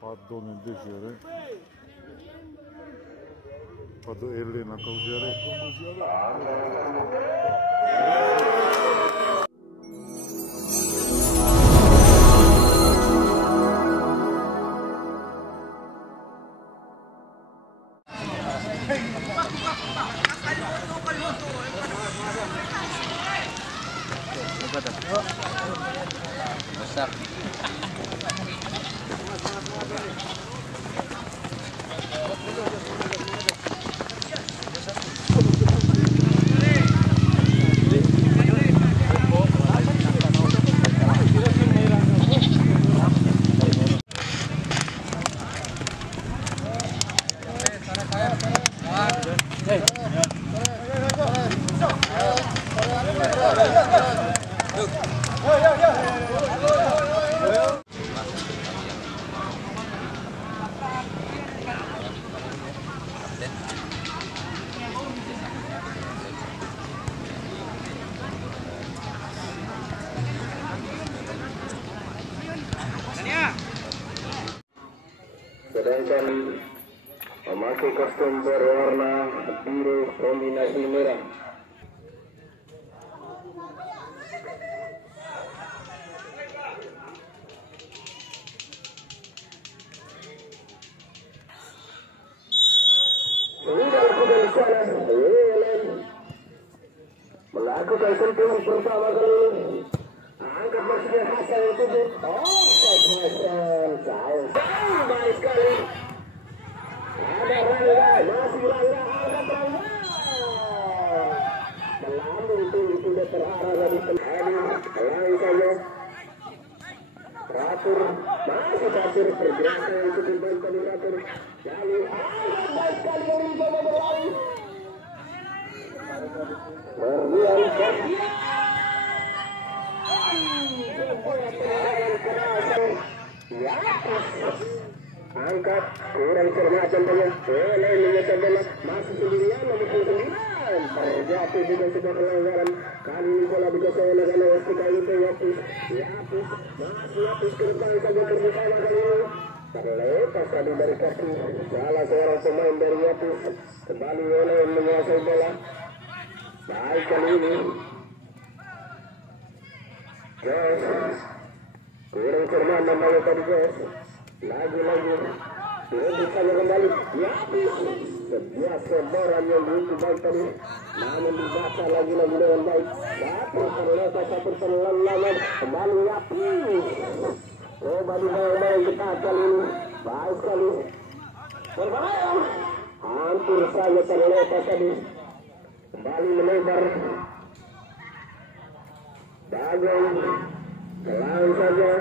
Pas de donner de gérer. Pas de Hélène encore gérer. Besar. Sedangkan memakai kostum berwarna biru kombinasi merah. Sudah lakukan di sana, melakukan sentuhan pertama kali ini. Angkat maksudnya Hasan yang tujuh. Hasan, baik sekali. Ada Rangga, masih Rangga, angkat Rangga. Melambung tinggi sudah terarah dari tengah. Lain saja. Teratur, masih teratur pergerakan yang cukup baik tadi teratur. Jadi, baik sekali yang dicoba berlari. Angkat kurang cermat contohnya. Lain mencoba masih sendirian memukul sendirian. Terjatuh juga sebuah pelanggaran. Kali ini bola dikuasai oleh Wastika itu Yapus. Masih Yapus ke depan saja bersama kali ini. Terlepas tadi dari kaki salah seorang pemain dari Yapus. Kembali oleh menguasai bola. Baik kali ini. Jos kurang cermat namanya tadi Jos. Lagi direbut saja kembali. Yapus sebuah seboran yang begitu baik tadi, namun dibaca lagi-lagi dengan baik. Dapat terlepas satu perlawanan kembali Yapus. Coba dibayang-bayang kita kali ini baik sekali. Berbahaya, hampir saja terlepas tadi. Kembali melebar. Dagang selain saja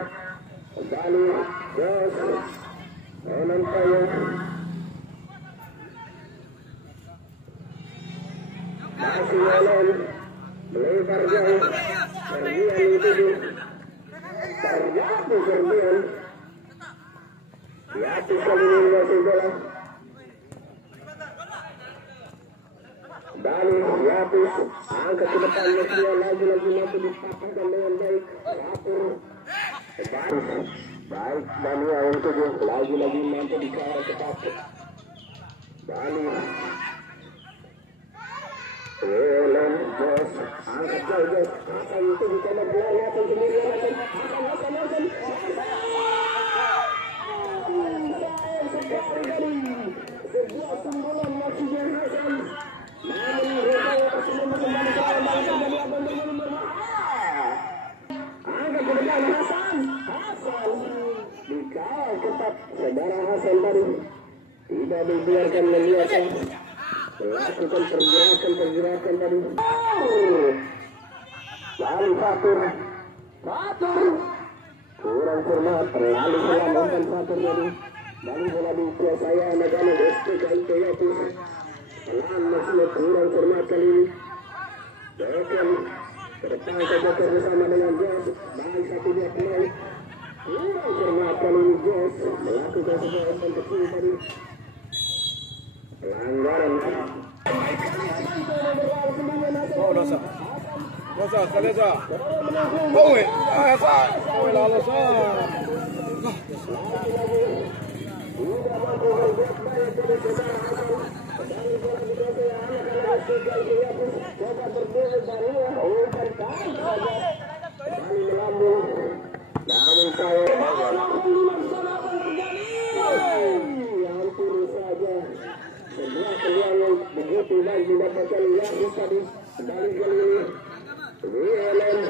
kembali Jos Onantaya masih Olen melebar jauh. Serbian itu terjatuh Serbian. Yapus kali ini masih bola. Dani Yapus angkat ke depan dia lagi-lagi mampu dipatahkan dengan baik. Teratur baik Daniel untuk lagi-lagi mampu dikawal ketat. Dani Olen Jos angkat jauh Jos. Hasan itu dicoba berlari Hasan sendirian. Hasan sekali tadi sebuah sundulan maksudnya Hasan. Namun mereka sebelum kembali ke alam bangsa dari abang berbahaya. Angkat ke depan Hasan dikawal ketat saudara Hasan tadi. Tidak dibiarkan leluasa melakukan pergerakan tadi. Lalu Fatur kurang cermat, terlalu melambatkan Fatur tadi. Lalu bola dikuasai anak-anak SPK itu Yapus. Pelan masih kurang cermat kali ini. Dekan ke depan saja bersama dengan Jos. Baik satu dia pemain. Kurang cermat kali ini Jos melakukan sebuah umpan kecil tadi. Pelanggaran. Oh, dosa. Dosa, sekali aja. Oh, lalu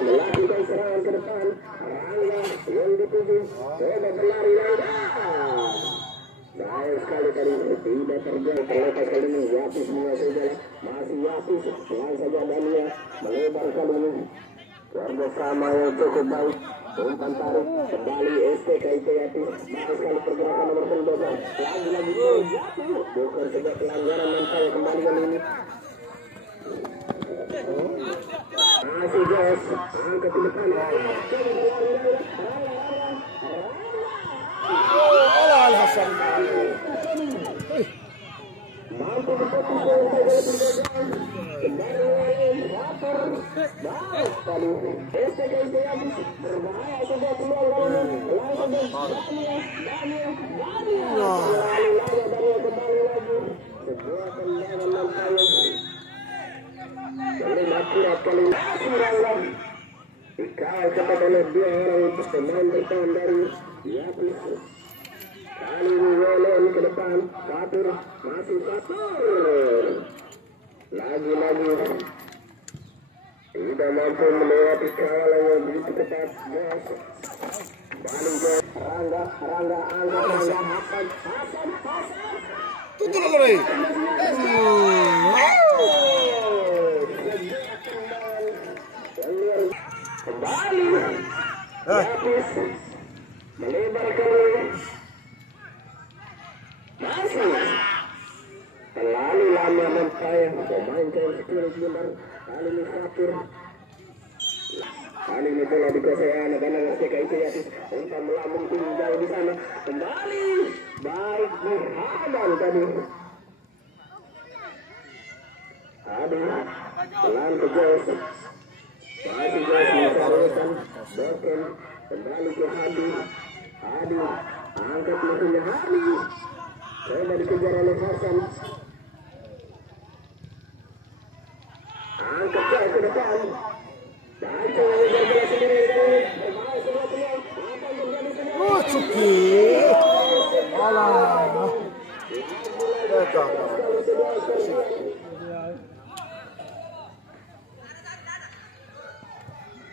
melakukan serangan ke depan. Rangga yang dituju coba berlari baik sekali tadi, tidak terjauh terlepas kali ini. Yapis menguasai, masih Yapis dengan saja Dania melebar kali ini. Kerjasama yang cukup baik, umpan tarik kembali STKIT Yapis. Baik sekali pergerakan nomor 12, lagi-lagi jatuh, bukan sebuah pelanggaran mental kembali kali ini. Masih Jos, angkat di depan. Hasan. Mampu berfokus berbahaya sudah peluang kali ini. Daniel kembali lagi. Sebuah tendangan mental yang akurat kali ini. Dikawal cepat oleh dua orang pemain bertahan dari Yapis. Kali ini Welon ke depan, Fatur, masih Fatur. Lagi-lagi tidak mampu melewati kawalan yang begitu ketat. Jos, balik Jos, Rangga, Hasan. Tutup lagi. Kembali, Yapis melebar kali. Masih terlalu lama mempayah pemain Chelsea sebentar. Kali ini Fatur, kali ini bola dikuasai anak-anak STKIT Yapis. Umpan melambung tinggal di sana. Kembali baik Muhammad tadi. Aduh, pelan ke Jos. Masih Jos mencarikan Boken. Kembali ke Hadi. Angkat mesinnya Hadi. Coba dikejar oleh Hasan. Angkat jauh ke depan. Baca mengejar bola sendiri. Berbahaya sebuah peluang. Apa yang terjadi semua? Oh, Cuki. Alah.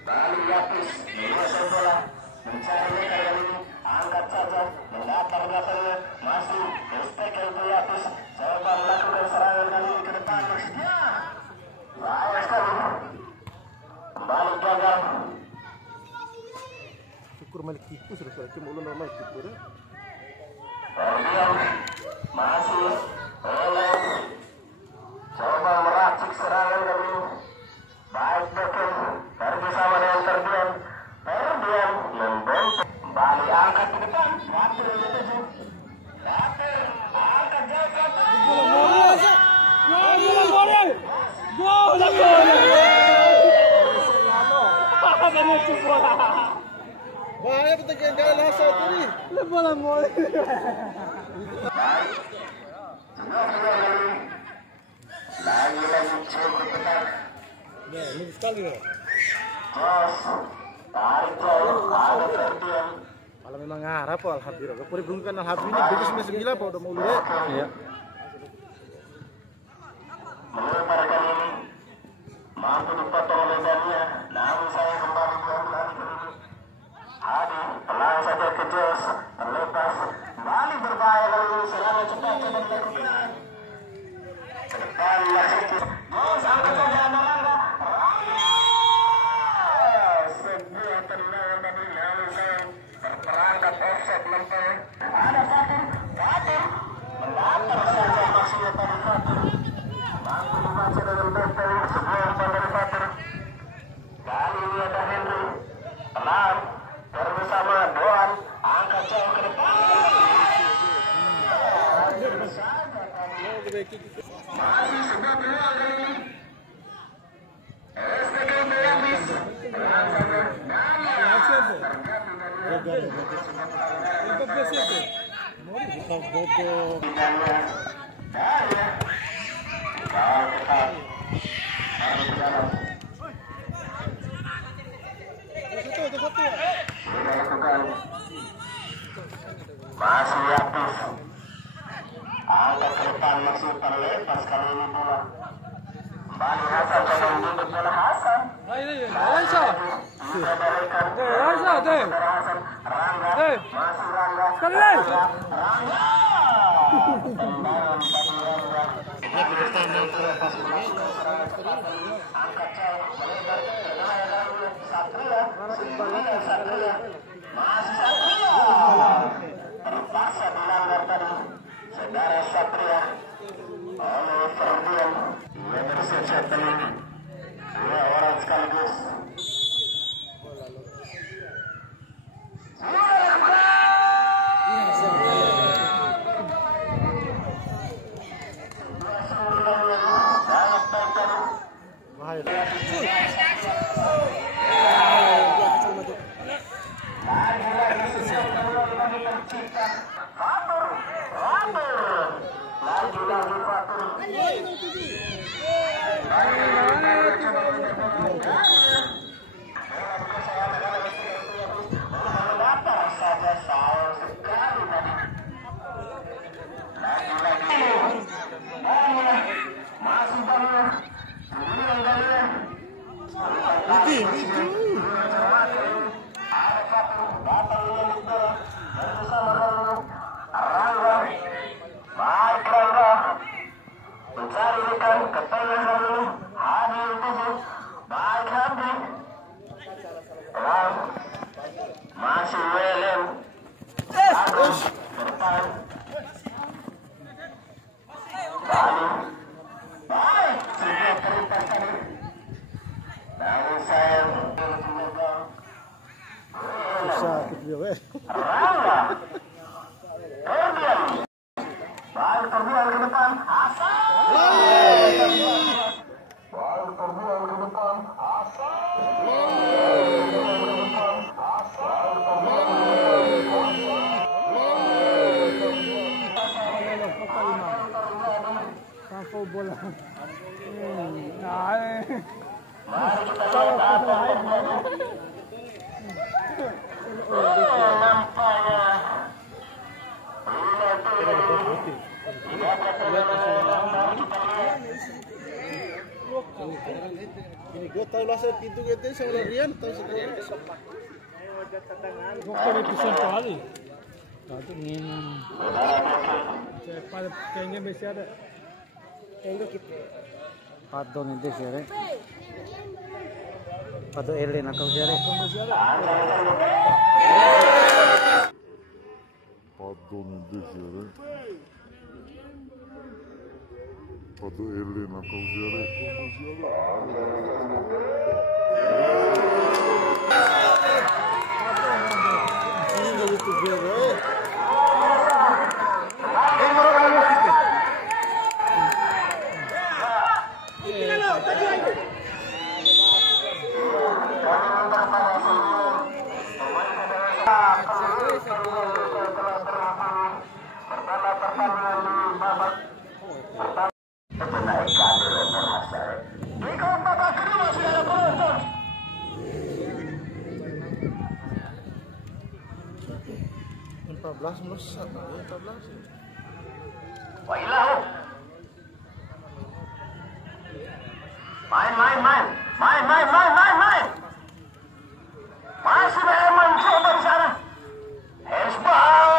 Bali Yapis menguasai bola, mencari mereka kali ini. Angkat saja, mendatar belakangnya, masih STKIT Yapis. Coba melakukan serangan kali ini ke depan. Bahaya sekali. Kembali gagal. Syukur malik tipu sudah cuma ulun normal tipu dah. Kemudian masih oleh coba meracik serangan kali ini. Baik Boken bersama dengan Ferdian membentuk kembali angkat ke depan. Fatur yang dituju. Fatur angkat jauh ke atas. Gol. Bahaya pertandingan kali lah satu ni. Bola bola. Lagi-lagi cukup ketat. Ya, ini sekali loh. Jos, tarik jauh, ada Ferdian. Kalau memang ngarap po alhamdulillah. Kalau belum kan alhamdulillah begitu 99 po udah mau lure. Iya. Melebar kali ini mampu dipotong oleh Dania. Namun saya kembali lagi. Hadi pelan saja ke Jos, terlepas. Kembali berbahaya kali ini. Serangan cepat coba dilakukan. Ke depan masih Jos, angkat saja Rangga. Sebuah tendangan tadi namun saya terperangkap offset mental. Ada Fatur mendatar saja maksudnya tadi Fatur. Mampu dibaca dengan betul sebuah umpan dari Fatur. Kali ini ada Henry pelan bersama Doan angkat jauh ke depan. Masih sebuah peluang kali ini. STKIT Yapis rasanya Daniel tergantung dari Masih Yapis. Angkat ke depan masih terlepas kali ini bola. Bani Hasan sedang duduk bola Hasan. Rangga. Masih Rangga. Rangga. Tendangan tadi Rangga. Angkat jauh melebar. Satria. Satria. Masih Satria. Terpaksa dilanggar tadi saudara Satria oleh Ferdian. Dia bersiap-siap kali ini. Dua orang sekaligus. Mencari ikan ke tengah dulu. Hadir tujuh. Baik Hamdi. Masih William. Agus bertahan. Lalu baik sudah terlepas tadi. Namun sayang Sakit juga. Rangga. Ferdian. Baik Ferdian ke depan. Hasan. Baik Ferdian ke depan. Hasan. Sampai bola. Mari kita lihat apa yang terjadi. Nampaknya Ini gue tahu lah saya pintu gitu sama Rian tahu sekali. Bukan episode kali. Tapi ini pada kayaknya masih ada. Kayaknya kita. Padon itu sih. Padon Elena kau jare. Padon itu sih. Padon Elena kau jare. Ini gitu gue. Melesat, 14. Wailah. Main. Masih memang coba di sana. Hesbal.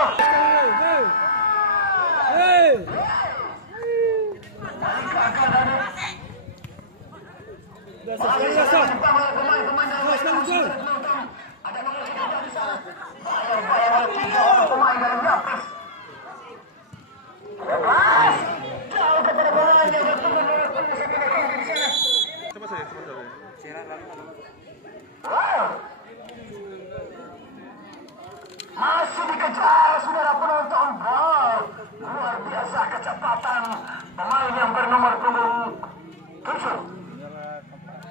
Pemain dari Yapis. Jauh kepada bolanya bertemu dengan di sana. Coba saya. Masih dikejar saudara penonton. Wow, luar biasa kecepatan pemain yang bernomor punggung 7.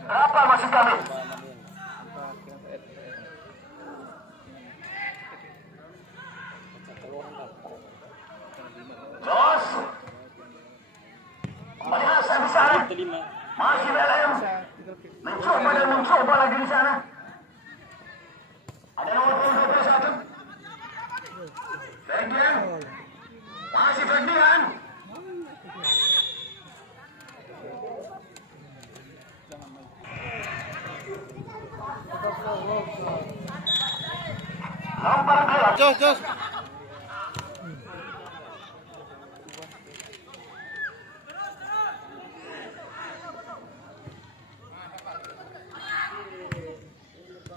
Berapa masih kami? Jos. Kembali Hasan di sana. Masih BLM. Mencoba dan mencoba lagi di sana. Ada nomor 21. Ferdian. Masih Ferdian. Nomor 2. Jos.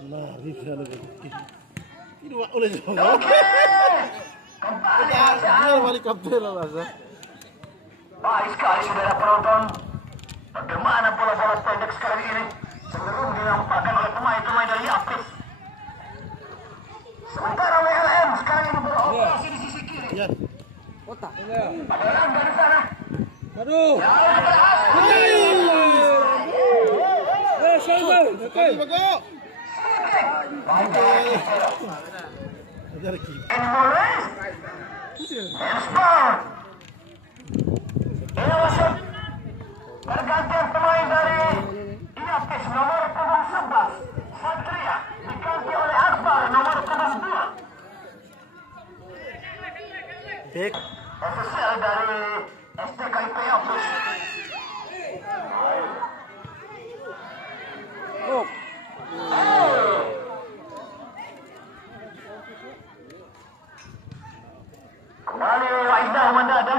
Lari sana lagi. Ini oleh Jawa. Dia balik kapten lah masa. Baik sekali saudara penonton. Bagaimana bola-bola pendek sekarang ini cenderung dinampakkan oleh pemain-pemain dari Apis. Sementara WLM sekarang ini beroperasi di sisi kiri. Ya. Ada Rangga di sana. Aduh. Sekali bagus. Ada lagi. Morris. Handsball. Ini masuk pergantian pemain dari Apis nomor 11 Satria diganti oleh Akbar nomor 2. Back. Ofisial dari STKIP Apis. Kembali Waidah Mandada.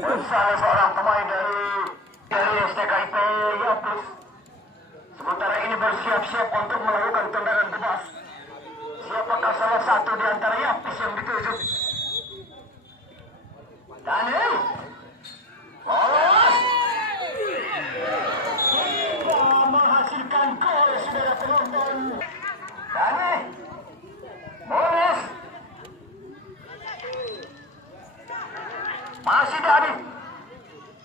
Bersama seorang pemain dari STKIP Apis. Sementara ini bersiap-siap untuk melakukan tendangan bebas. Siapakah salah satu di antara Apis yang dituju? Daniel. Lolos. Tidak menghasilkan gol saudara penonton. Daniel. Lolos. Masih Dani.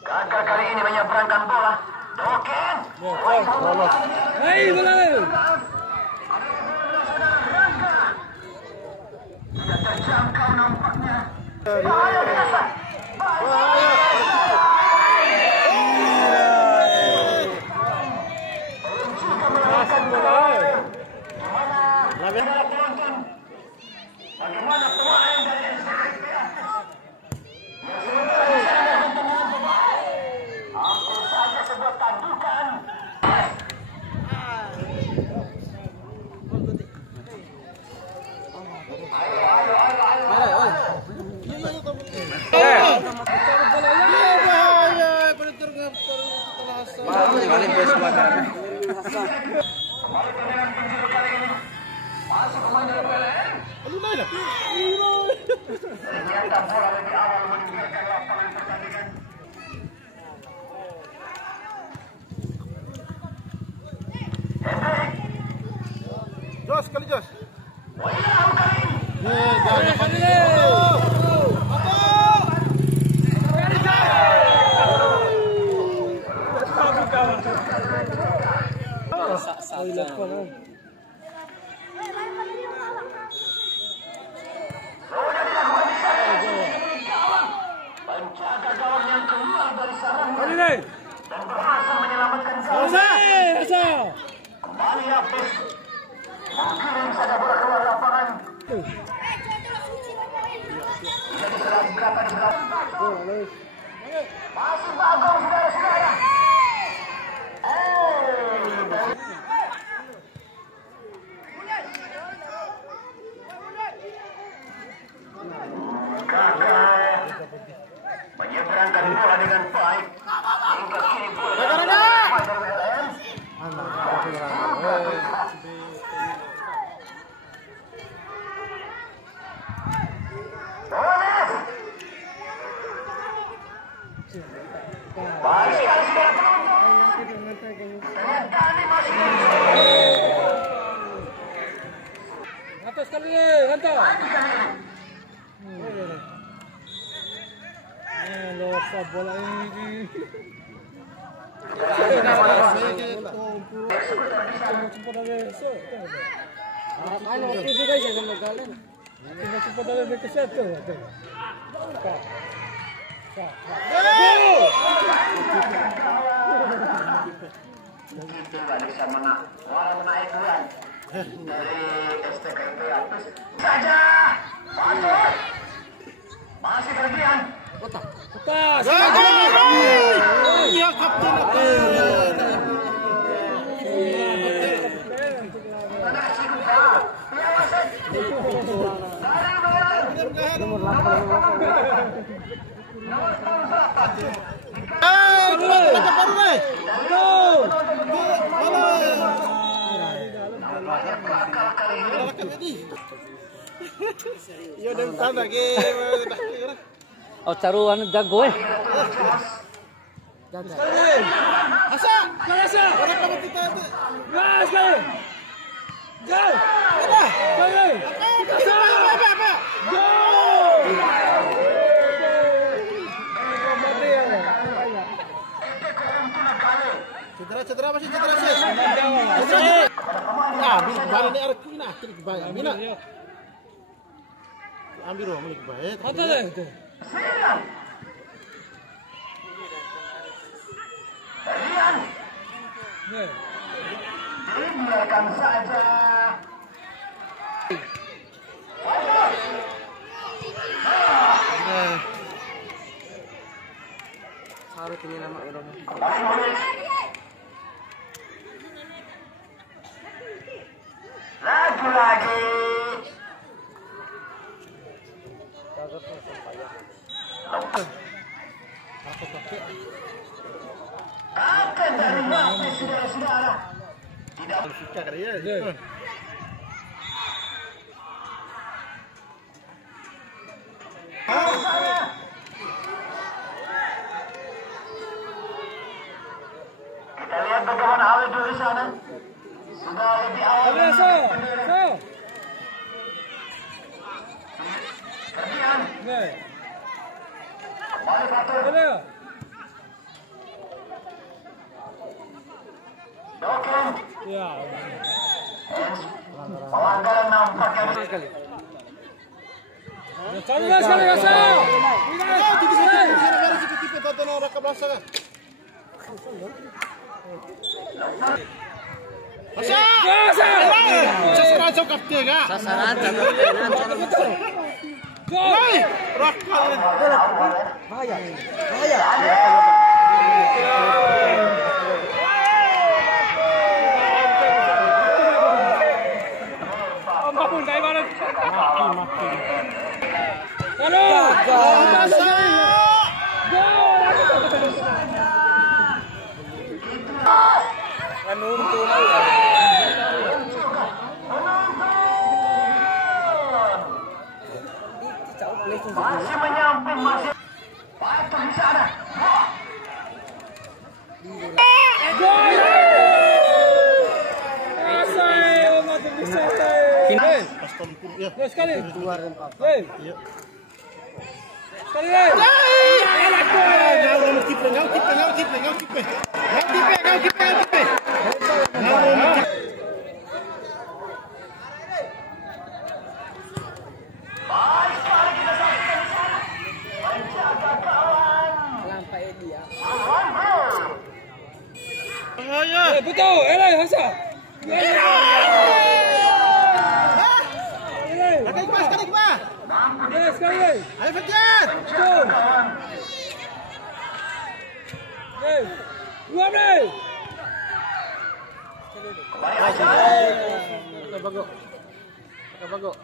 Gagal kali ini menyeberangkan bola. Doken. Lolos. Hei, bola. Tidak terjangkau nampaknya. Bahaya biasa. Bahaya. Juga melewatkan bola. Gimana penonton? Bagaimana pemain dari STKIP Apis? Ya sudah bisa dengan pemain. Hampir saja sebuah tandukan. Kembali tendangan penjuru kali ini. Masih pemain dari WLM. Ternyata bola lebih awal meninggalkan lapangan pertandingan. Hendrik. Jos kali Jos. Waidah kali ini. Sudah dilakukan di sana. Penjaga gawang yang keluar dari sarangnya dan berhasil menyelamatkan gawang. Kembali Apis. Menggiring saja bola keluar lapangan. Tidak diserang berapa di belakang. Masih bagus saudara-saudara. Gagal menyeberangkan bola dengan baik. Hingga kini bola dari WLM. Boles. Baik sekali saudara penonton. Ternyata ini masih Atas kali, hantar. mati kali ini. Losa bola ini. Masih kelebihan. Iya kapten. Iya dan tanda ke. Oh, caruan jago eh. Asa, asa. Orang kamu kita. Gas kali. Go. Apa? Kali. Apa? Go. Cedera masih cedera sih. Ah, balik ni arah kena, kena balik. Mina. Ambil roh milik baik. Ada dah. Biarkan saja. Harus ini nama orang. Lagi. Akan dari mati saudara-saudara. Tidak Suka dia. kita lihat bagaimana awal dulu di sana. Sudah lebih awal. Kerjaan. Balik atur. Doken. Ya. Pelanggaran nampaknya Sekali. Sekali. Tipe tonton orang ke belakang. Sasaran jauh kapten kah? Sasaran jago. Woi, rakal. Bahaya. masih menyamping masih. Patut di sana. Sekali. Betul, elai Hasa. Sekali. Ya, sekali. Ayo Fajar. Betul. Dua nih. Bagus.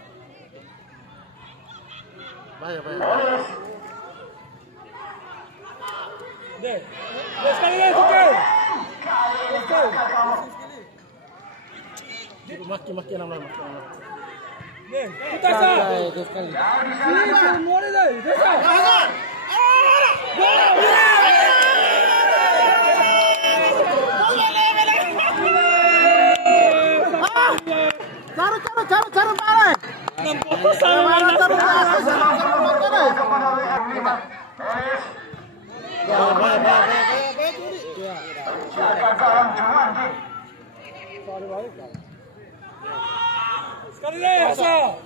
Bahaya. Deh. Sekali lagi, Fajar. Maki nama. Kita sah. Sekali. Ini mulai dah. Kita sah. Cara balik. Nampak pasal. Sekali lagi, Hasan.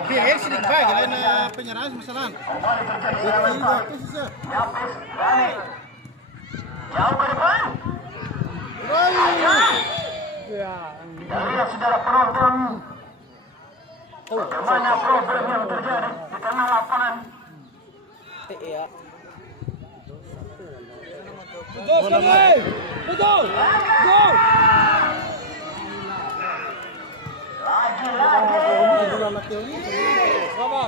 PX sedikit baik, lain penyerahan masalah. Jauh ke depan. Lihat saudara penonton. Bagaimana problem yang terjadi di tengah lapangan. Betul sekali. Betul. Gol. Lagi. Sama.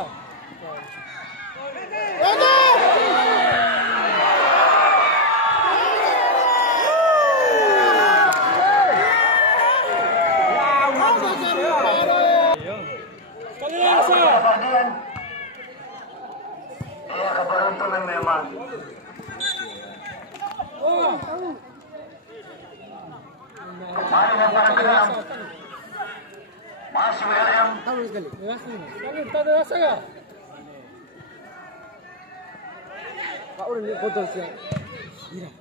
Iya, keberuntungan memang. Kemarin yang pada ke dalam. Masih William. Tak ada rasa ya?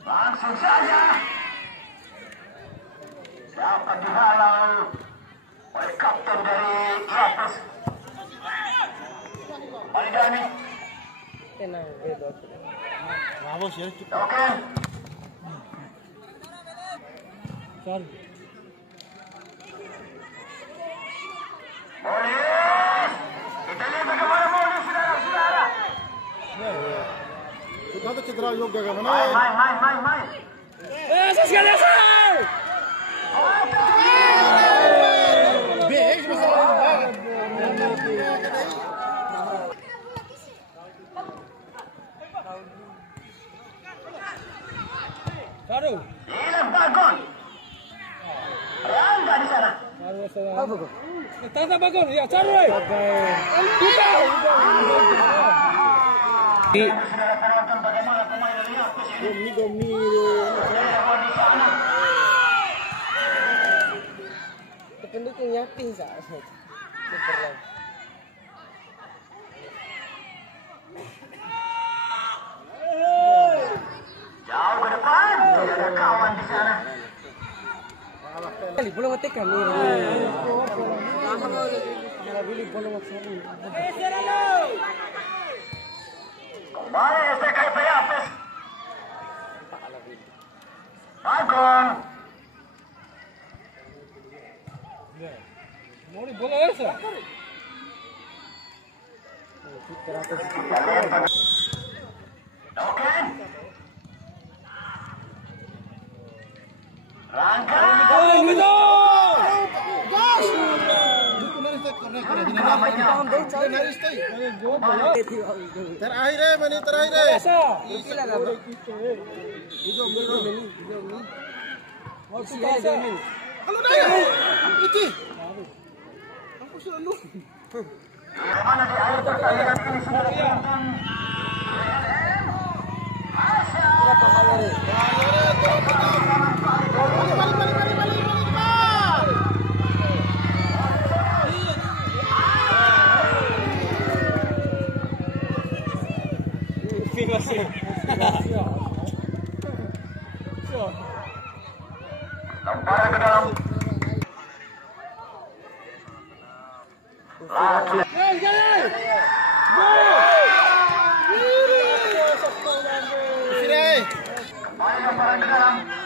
Langsung saja. Dapat dihalau oleh kapten dari Yapes. Walidani. Bagus ya. Oke. Boleh. Kita lihat bagaimana boleh saudara-saudara. Kita cedera juga kan? Main. Sekali asal. BX masalah. Baru. Hilang bagon. Rangga di sana. Tata bagon, ya cari. Kita. Saudara penonton bagaimana pemain dari Yapes ini. Level di sana. Pendukungnya pizza. Jauh ke depan. Tidak ada kawan di sana. Kali pulang ngetik kami. Kembali STKIP Yapes. Bagon. Mau di bola esa. Oke. Rangga. Betul. Gas. Terakhir menit terakhir. Bagaimana di akhir pertandingan ini saudara penonton? Lempar ke dalam. Lagi. Kembali lemparan ke dalam.